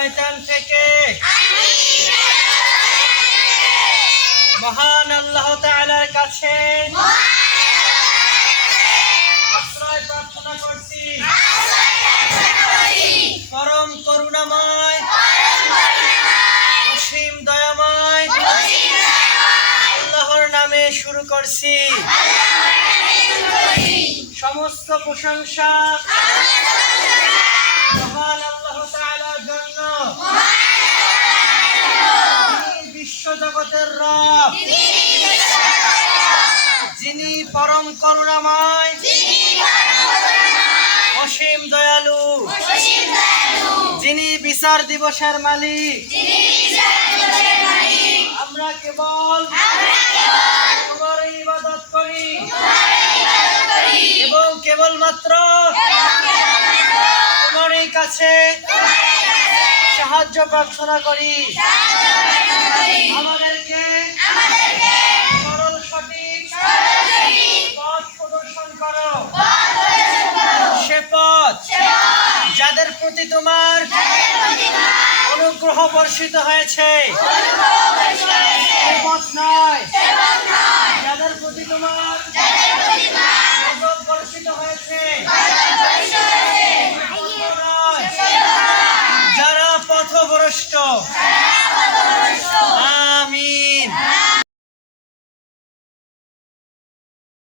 শয়তান থেকে মহান আল্লাহ তাআলার কাছে আশ্রয় প্রার্থনা করছি। পরম করুণাময় অসীম দয়াময় আল্লাহর নামে শুরু করছি। সমস্ত প্রশংসা মহান আল্লাহ তাআলার জন্য, যিনি বিশ্বজগতের রব, যিনি পরম করুণাময় অসীম দয়ালু, যিনি বিচার দিবসের মালিক। আমরা কেবল তোমার ইবাদত করি এবং কেবলমাত্র তোমারই কাছে সাহায্য প্রার্থনা করি। আমাদেরকে সরল সঠিক পথ প্রদর্শন করো, সে পথ যাদের প্রতি তোমার অনুগ্রহ বর্ষিত হয়েছে, সে পথ নয় যাদের প্রতি তোমার গজব বর্ষিত হয়েছে।